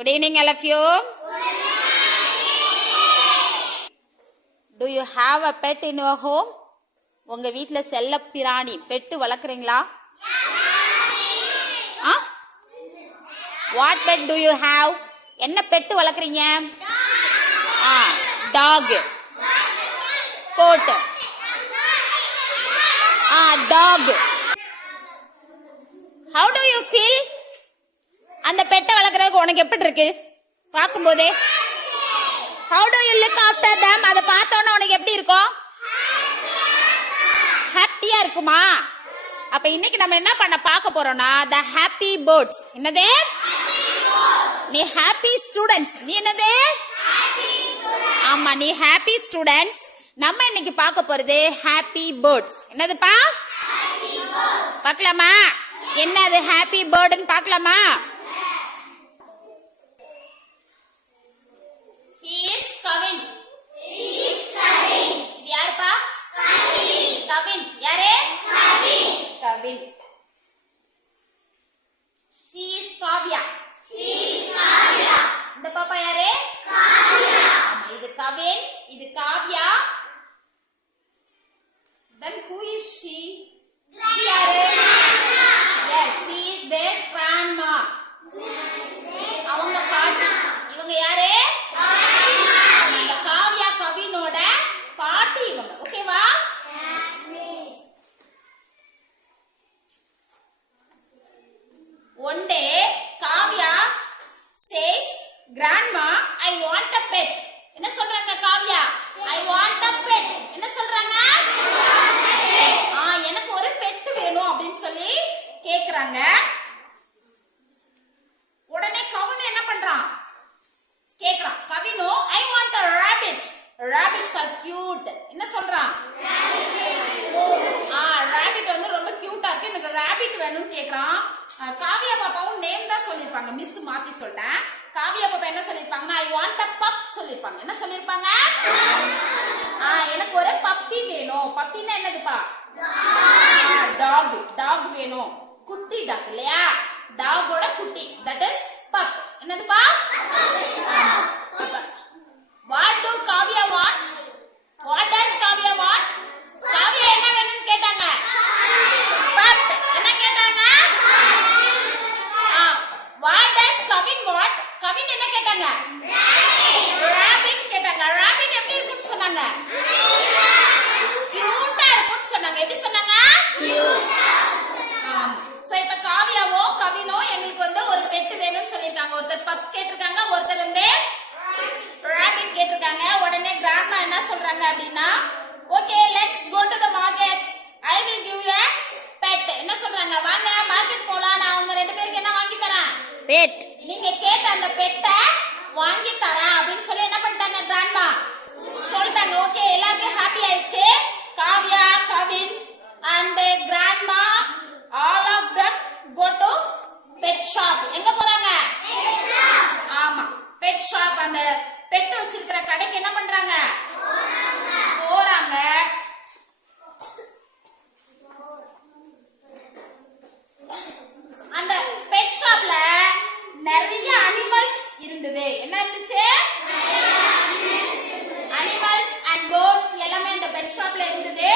Good evening, all of you. Do you have a pet in your home? உங்க வீட்ல செல்ல பிராணி pet வளர்க்குறீங்களா? What pet do you have? என்ன pet வளர்க்குறீங்க? Dog. Goat. Dog. How do you feel? அந்த பெட்டை வளர்க்குறதுக்கு உனக்கு எப்படி இருக்கு பார்க்கும்போதே? How do you look after them? அதை பார்த்தோன்னா உனக்கு எப்படி இருக்கும்? ஹாப்பியா இருக்குமா? அப்ப இன்னைக்கு நம்ம என்ன பண்ண பார்க்க போறோம்னா the happy birds. என்னது? நீ happy students. நீ என்னது? ஆமா, நீ happy students. நம்ம இன்னைக்கு பார்க்க போறது happy birds. என்னதுப்பா? பார்க்கலாமா? என்னது happy bird ன்னு பார்க்கலாமா? He is Kavin. இது யாருப்பா? Kavin. யாரு? Kavin. She is Kavya. இந்த பாப்பா யாரு? ஆமா, இது Kavin, இது Kavya. Then who is she? யாரு? Yes, she is their grandma. அவங்க பாட்டி. இவங்க யாரு? இந்த காவ்யா கவினோட பாட்டி இவங்க. ஓகேவா? One day Kavya says, Grandma, I want a pet. என்ன சொல்றாங்க Kavya? I want a pet. என்ன சொல்றாங்க? எனக்கு ஒரு பெட் வேணும் அப்படின்னு சொல்லி கேக்குறாங்க. உடனே கவின் என்ன பண்றான்? கேக்குறான். கவினோ I want a rabbit. Rabbits are cute. என்ன சொல்றான்? ராபிட் வந்து ரொம்ப கியூட்டா இருக்கு, எனக்கு ராபிட் வேணும்னு கேக்குறான். காவியா பாப்பாவும் நேம் தான் சொல்லிருப்பாங்க, மிஸ் மாத்தி சொல்லிட்டேன். காவியா பாப்பா என்ன சொல்லிருப்பாங்கன்னா ஐ வாண்ட் அ பப் சொல்லிருப்பாங்க. என்ன சொல்லிருப்பாங்க? எனக்கு ஒரு பப்பி வேணும். பப்பின்னா என்னதுப்பா? டாக். டாக் வேணும். குட்டி டாக் இல்லையா? டாகோட குட்டி, தட் இஸ் பப். என்னதுப்பா? What do Kavya wants? What does Kavya want? Kavya என்ன வேணும்னு கேட்டாங்க? பப். என்ன கேட்டாங்க? What does Kavin want? Kavin என்ன கேட்டாங்க? Rabbit கேட்டாங்க. Rabbit எப்படி இருக்குன்னு சொன்னாங்க? கியூட்டா இருக்குன்னு சொன்னாங்க. எப்படி சொன்னாங்க? கியூட்டா. சோ இப்ப காவியாவோ கவினோ எங்களுக்கு வந்து ஒரு பெட் வேணும்னு சொல்லிருக்காங்க. ஒருத்தர் பப் கேட்டிருக்காங்க, ஒருத்தர் வந்து ராபிட் கேட்டிருக்காங்க. உடனே கிராண்ட்மா என்ன சொல்றாங்க அப்படின்னா okay let's go to the market, I will give you a pet. என்ன சொல்றாங்க? வாங்க மார்க்கெட் போலாம், நான் உங்க ரெண்டு பேருக்கு என்ன வாங்கி தரேன்? பெட். நீங்க கேட்ட அந்த பெட்டை வாங்கி தரேன் அப்படின்னு சொல்லி என்ன பண்ணிட்டாங்க? கிராண்ட்மா சொல்லிட்டாங்க. ஓகே, எல்லாருக்கும் ஹாப்பி ஆயிடுச்சு. Kavya, Kavin and grandma all of them go to pet shop. எங்க போறாங்க? ஆமா, பெட் ஷாப். அந்த பெட் வச்சிருக்கிற கடைக்கு என்ன பண்றாங்க? போறாங்க. அந்த பெட் ஷாப்ல நிறைய அனிமல்ஸ் இருந்தது. என்ன இருந்துச்சு? அனிமல்ஸ் அண்ட் பேர்ட்ஸ் எல்லாமே அந்த பெட் ஷாப்ல இருந்தது.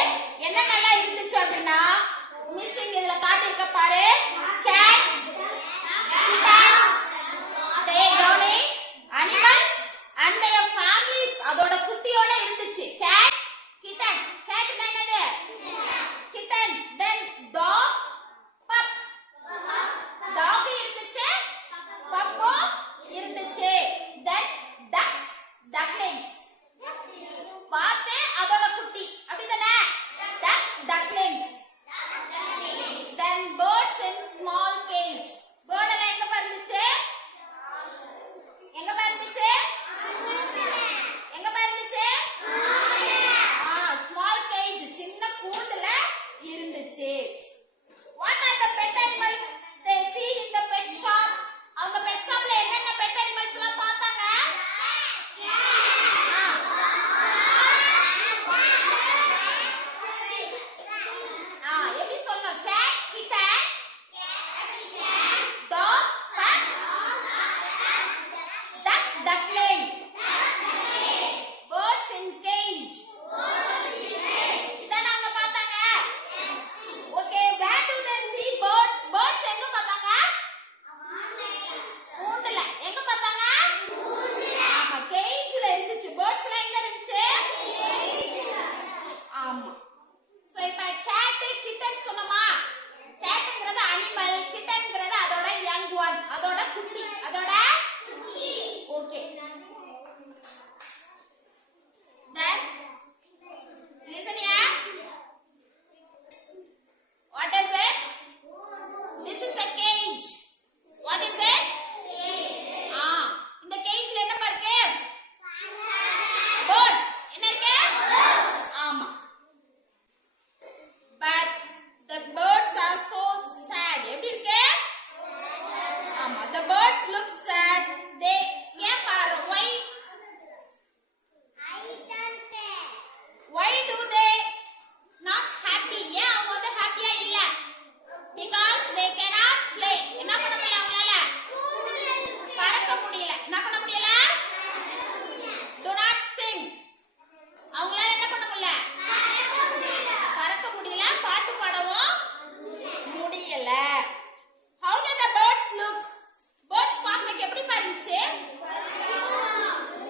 இருந்துச்சு?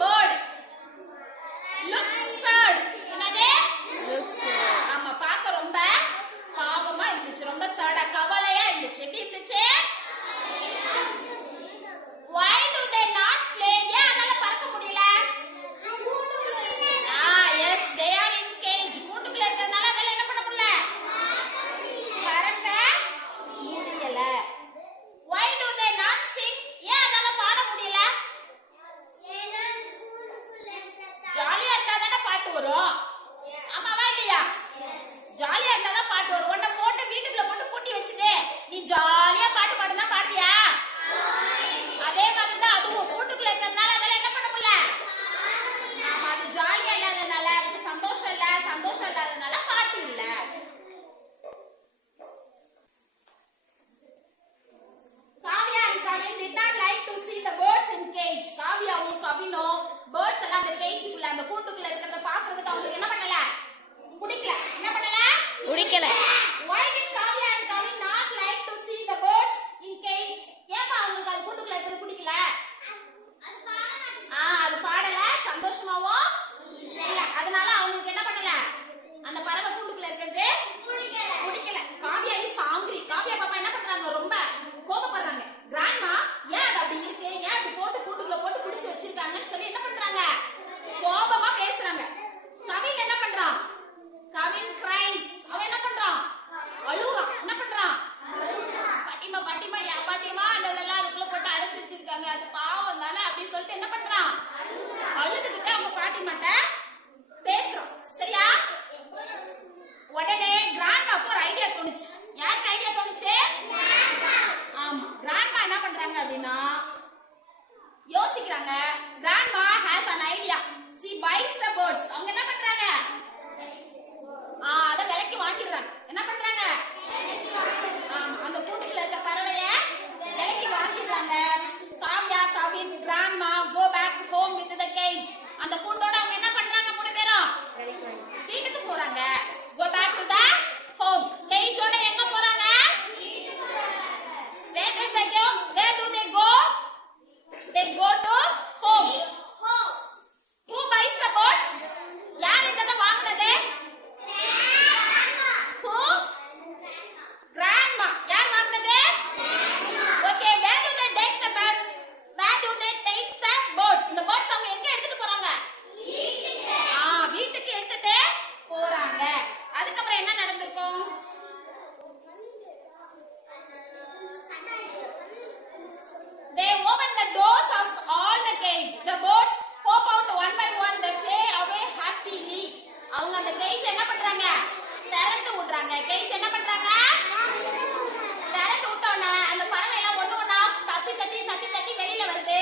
bird. looks sad. என்னது? ஆமா, பார்க்க ரொம்ப பாவமா இருந்துச்சு, ரொம்ப சாடா கவலையா இருந்துச்சு. எப்படி இருந்துச்சு? why do they not fly? ஏன் அதால பறக்க முடியல? yes, they are in cage. கூண்டுக்குள்ள இருக்கறனால அதால என்ன பண்ண முடியல? பறக்க முடியல. why do they not sing? ஏன் அதால பாட முடியல? ஜாலியா இருந்தா தானே பாட்டு வரும். ஆமாவா இல்லையா? ஜாலியா இருந்தா தான் பாட்டு வரும். உன்னை போட்டு வீட்டுக்குள்ள போட்டு பூட்டி வச்சுட்டு நீ ஜாலியா பாட்டு பாடுனா பாடுவியா? அதே மாதிரி தான் அதுவும் கூட்டுக்குள்ள இருக்கிறதுனால அதால என்ன பண்ண முடியல? ஆமா, அது ஜாலியா இல்லாதனால, அதுக்கு சந்தோஷம் இல்லாதனால பாட்டு இல்ல. Kavya and Kavin did not like to see the birds in cage. காவியாவும் கவினும் birds எல்லாம் அந்த கேஜுக்குள்ள, அந்த கூண்டுக்குள்ள இருக்கிறத பாக்குறதுக்கு அவங்களுக்கு என்ன பண்ணல? பிடிக்கல. என்ன பண்ணல? பிடிக்கல. Why did Kavya and Kavin not like to see the birds in cage? ஏப்பா அவங்களுக்கு அது கூண்டுக்குள்ள இருக்கிறது பிடிக்கல? அது பாடல, சந்தோஷமாவும் இல்ல. அதனால அவங்களுக்கு என்ன பண்ணல? அந்த பறவை கூண்டுக்குள்ள இருக்கிறது பிடிக்கல. Kavya is angry. காவியா பாப்பா என்ன பண்றாங்க? ரொம்ப கோபப்படுறாங்க. கிராண்ட்மா ஏன் அது அப்படி இருக்கு? ஏன் அப்படி போட்டு கூண்டுக்குள்ள போட்டு பிடிச்சு வச்சிருக்காங்கன்னு சொல்லி என்ன பண்றாங்க? கோபமா பேசுறாங்க. கவின் என்ன பண்றான்? கவின் கிரைஸ். அவன் என்ன பண்றான்? அழுறான். என்ன பண்றான்? பாட்டிமா பாட்டிமா யா பாட்டிமா அதெல்லாம் அதுக்குள்ள போட்டு அடைச்சு வச்சிருக்காங்க, அது பாவம் தானே அப்படின்னு சொல்லிட்டு என்ன பண்றான்? அழுதுகிட்டு அவங்க பாட்டிமாட்ட பேசுறான். சரியா? உடனே கிராண்ட்மாக்கு ஒரு ஐடியா தோணுச்சு. யாருக்கு ஐடியா தோணுச்சு? ஆமா, கிராண்ட்மா என்ன பண்றாங்க அப்படின்னா யோசிக்கிறாங்க. Grandma has an idea. she buys the birds. அவங்க என்ன பண்றாங்க? அத விலைக்கு வாங்கிடுறாங்க. என்ன பண்றாங்க? அந்த கூண்டுக்குள்ள இருக்க பறவைய விலைக்கு வாங்கிடுறாங்க. Kavya, Kavin, grandma go back home with the cage. அந்த கூண்டோட அவங்க என்ன பண்றாங்க? மூணு பேரும் வீட்டுக்கு போறாங்க. go back to the home. கேஜோட எங்க போறாங்க? where do they go? they go to home. who buys the birds? யார் இதத வாங்குனது? who? grandma. யார் வாங்குனது? okay, where do they take the birds? இந்த birds அவங்க எங்க எடுத்துட்டு போறாங்க? வீட்டுக்கு எடுத்துட்டு போறாங்க. அதுக்கு அப்புறம் என்ன நடந்துருக்கும்? they open the doors of all the cage. the birds pop out one by one. they fly away happily. அவங்க அந்த கேஜ் என்ன பண்றாங்க? திறந்து விடுறாங்க. கேஜ் என்ன பண்றாங்க? திறந்து விட்டோன்னா அந்த பறவை எல்லாம் ஒண்ணா தத்தி வெளியில வருது.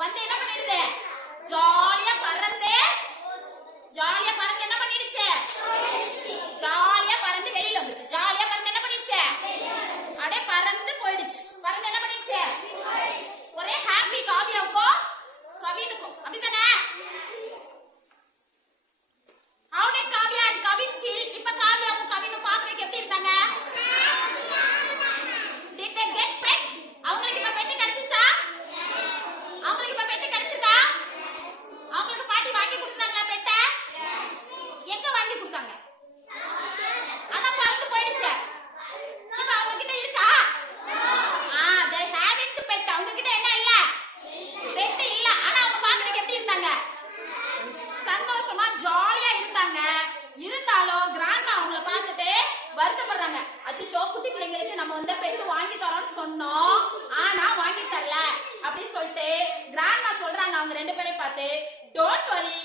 வந்து என்ன பண்ணிடுது? ஜாலியா பறந்து என்ன பண்ணிடுச்சு? ஜாலியா பறந்து வெளியில வந்துச்சு. ஜாலியா பறந்து என்ன பண்ணிடுச்சு? அப்படியே பறந்து போயிடுச்சு. பறந்து என்ன பண்ணிடுச்சு? ஒரே ஹாப்பி காவியாவுக்கும் கவினுக்கும். அப்படிதானே? how did Kavya and Kavin feel? இப்ப காவியாவும் கவினும் பாக்குறதுக்கு எப்படி இருந்தாங்க? did they get pet? அவங்களுக்கு இப்ப பெட் கிடைச்சுச்சா? அவங்களுக்கு இப்ப பெட் கிடைச்சுதா? அவங்களுக்கு பாட்டி வாங்கி கொடுத்தாங்களா பெட்ட? எங்க வாங்கி கொடுத்தாங்க? அத பறந்து போயிடுச்சு. இப்ப அவங்க கிட்ட இருக்கா? they haven't pet. அவங்க கிட்ட என்ன இல்ல? பெட் இல்ல. ஆனா அவங்க பாக்குறதுக்கு எப்படி இருந்தாங்க? சந்தோஷமா ஜாலியா இருந்தாங்க. இருந்தாலும் கிராண்ட்மா அவங்கள பார்த்துட்டு வருத்தப்படுறாங்க. அச்சோ, குட்டி பிள்ளைங்களுக்கு நம்ம வந்து பெட் வாங்கி தரோம்னு சொன்னோம், ஆனா வாங்கி தரல அப்படி சொல்லிட்டு கிராண்ட்மா சொல்றாங்க அவங்க ரெண்டு பேரை பார்த்து, don't worry,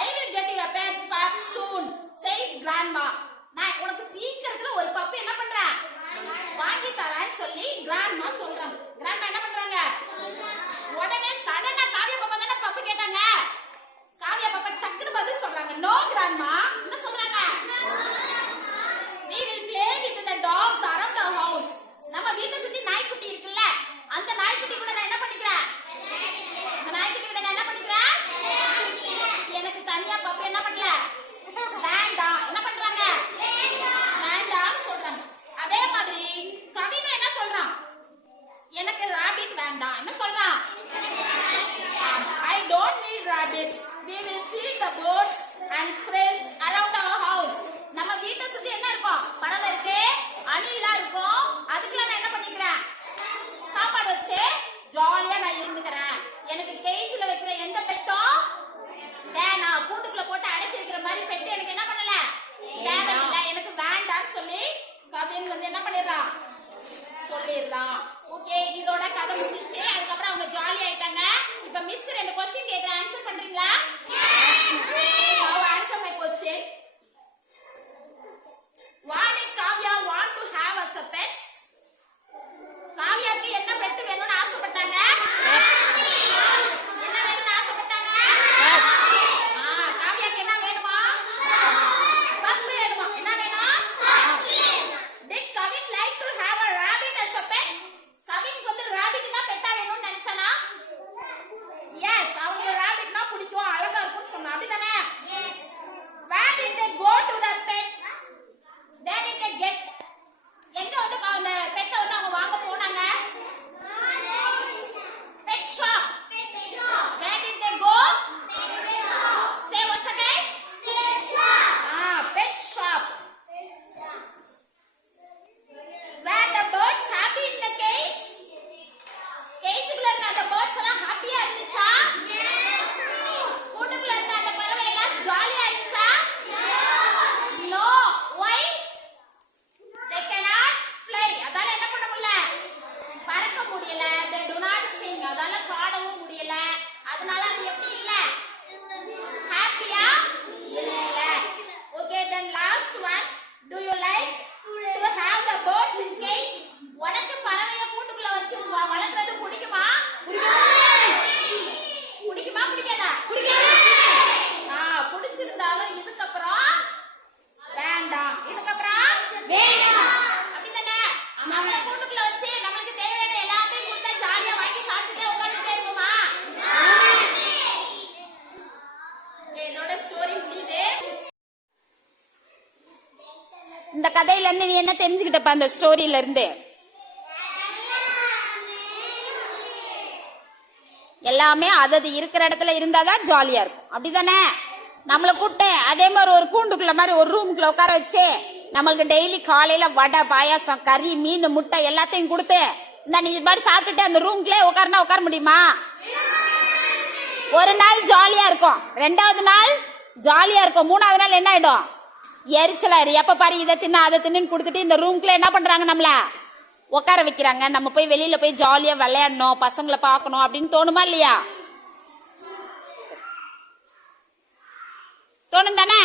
I will get you a pet pup soon says grandma. நான் உனக்கு சீக்கிரத்துல ஒரு பப்பு என்ன பண்றேன்? வாங்கி தரேன்னு சொல்லி கிராண்ட்மா சொல்றாங்க. கிராண்ட்மா என்ன பண்றாங்க? உடனே சடனா காவியா பாப்பா தானே பப்பு கேட்டாங்க. காவியா பாப்பா டக்குனு பதில் சொல்றாங்க, நோ கிராண்ட்மா. என்ன சொல்றாங்க? we will play with the dogs around our house. நம்ம வீட்டை சுத்தி நாய்க்குட்டி இருக்குல்ல, அந்த நாய்க்குட்டி கூட நான் என்ன பண்ணிக்கிறேன்? அந்த நாய்க்குட்டி கூட நான் என்ன பண்ணிக்கிறேன்? எனக்கு தனியா பப்பு என்ன பண்ணல? வேண்டாம். என்ன பண்றாங்க? வேண்டாம்னு சொல்றாங்க. அதே மாதிரி கவினா என்ன சொல்றான்? எனக்கு ராபிட் வேண்டாம். என்ன சொல்றான்? it. We will feed the birds and squirrels around our house. நம்ம வீட்டை சுத்தி என்ன இருக்கும்? பறவை இருக்கு, அணிலா இருக்கும். அதுக்குலாம் நான் என்ன பண்ணிக்கிறேன்? சாப்பாடு வச்சு ஜாலியா நான் இருந்துக்கிறேன். எனக்கு கேஜ்ல வைக்கிற எந்த பெட்டும் வேணாம். கூண்டுக்குள்ள போட்டு அடைச்சிருக்கிற மாதிரி பெட்டு எனக்கு என்ன பண்ணல? தேவையில்லை, எனக்கு வேண்டாம்னு சொல்லி கவின் வந்து என்ன பண்ணிடுறான்? சொல்லிடலாம். ஓகே, இதோட கதை முடிஞ்சு. அதுக்கப்புறம் அவங்க ஜாலி ஆயிட்டாங்க. இப்ப மிஸ் 2 क्वेश्चन கேக்குறேன், ஆன்சர் பண்றீங்களா? Now answer my question. What did Kavya want to have as a pet? காவியாக்கு என்ன பெட் வேணும்னு ஆசைப்பட்டாங்க? என்ன வேணும்னு ஆசைப்பட்டாங்க? காவியாக்கு என்ன வேணுமா? பப்பி வேணுமா? என்ன வேணும்? Did Kavin like to have a rabbit as a pet? கவினுக்கு வந்து ராபிட் தான் பெட்டா வேணும்னு நினைச்சானா? எஸ், அவங்களுக்கு ராபிட்னா பிடிக்கும், அழகா இருக்கும்னு சொன்னா. அப்படிதானே? Where did they go to the pets? Where did they get? எங்க வந்து அந்த பெட்டை வந்து அவங்க வாங்க போனாங்க? Pet shop. Where did they go? Say once again. Pet shop. Pet shop. Were the birds happy in the cage? கேஜுக்குள்ள இருந்த அந்த birds எல்லாம் ஹாப்பியா இருந்துச்சா? கூண்டுக்குள்ள இருந்த அந்த பறவை எல்லாம் ஜாலியா இருந்துச்சா? No. Why? They cannot fly. அதால என்ன பண்ண முடியல? பறக்க முடியல. They do not sing. அதால பாடவும் முடியல. அதனால அது எப்படி இல்ல? ஹாப்பியா இல்ல. Okay, then last one. Do you like to have the birds in cage? உனக்கு பறவையை கூண்டுக்குள்ள வச்சு வளர்க்கறது பிடிக்குமா? பிடிக்குமா பிடிக்காதா? பிடிச்சிருந்தாலும் இதுக்கப்புறம் வேண்டாம். இதுக்கப்புறம் வேண்டாம். அப்படிதானே? நம்மள கூண்டுக்குள்ள வச்சு நம்மளுக்கு தேவையான எல்லாத்தையும் கொடுத்தா ஜாலியா வாங்கி சாப்பிட்டுட்டே உட்கார்ந்துட்டே இருக்குமா? இதோட ஸ்டோரி முடியுது. இந்த கதையில இருந்து நீ என்ன தெரிஞ்சுக்கிட்டப்ப? அந்த ஸ்டோரியில இருந்து எல்லாமே அதது இருக்கிற இடத்துல இருந்தாதான் ஜாலியா இருக்கும். அப்படிதானே? நம்மளை கூப்பிட்டு அதே மாதிரி ஒரு கூண்டுக்குள்ள மாதிரி ஒரு ரூமுக்குள்ள உட்கார வச்சு நம்மளுக்கு டெய்லி காலையில வடை, பாயாசம், கறி, மீன், முட்டை எல்லாத்தையும் கொடுத்து இந்த நீ பாடி சாப்பிட்டுட்டு அந்த ரூமுக்குள்ளே உட்காருனா உட்கார முடியுமா? ஒரு நாள் ஜாலியா இருக்கும், 2வது நாள் ஜாலியா இருக்கும், 3வது நாள் என்ன ஆயிடும்? எரிச்சலாயிரு. எப்ப பாரு இதை தின்னு அதை தின்னு கொடுத்துட்டு இந்த ரூம்குள்ள என்ன பண்றாங்க? நம்மள உட்கார வைக்கிறாங்க. நம்ம போய் வெளியில போய் ஜாலியா விளையாடணும், பசங்களை பார்க்கணும் அப்படின்னு தோணுமா இல்லையா? தோணும் தானே?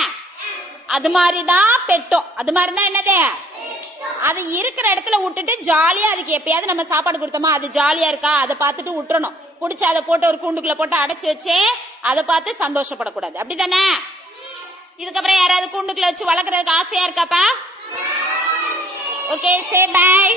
அது மாதிரிதான் பெட்டும். அது மாதிரிதான் என்னது? அது இருக்கிற இடத்துல விட்டுட்டு ஜாலியா அதுக்கு எப்பயாவது நம்ம சாப்பாடு கொடுத்தோமா அது ஜாலியா இருக்கா அதை பார்த்துட்டு விட்டுறணும். பிடிச்சி அதை போட்டு ஒரு கூண்டுக்குள்ள போட்டு அடைச்சி வச்சு அதை பார்த்து சந்தோஷப்படக்கூடாது. அப்படிதானே? இதுக்கப்புறம் யாராவது கூண்டுக்குள்ள வச்சு வளர்க்கறதுக்கு ஆசையா இருக்காப்பா? Okay, say by.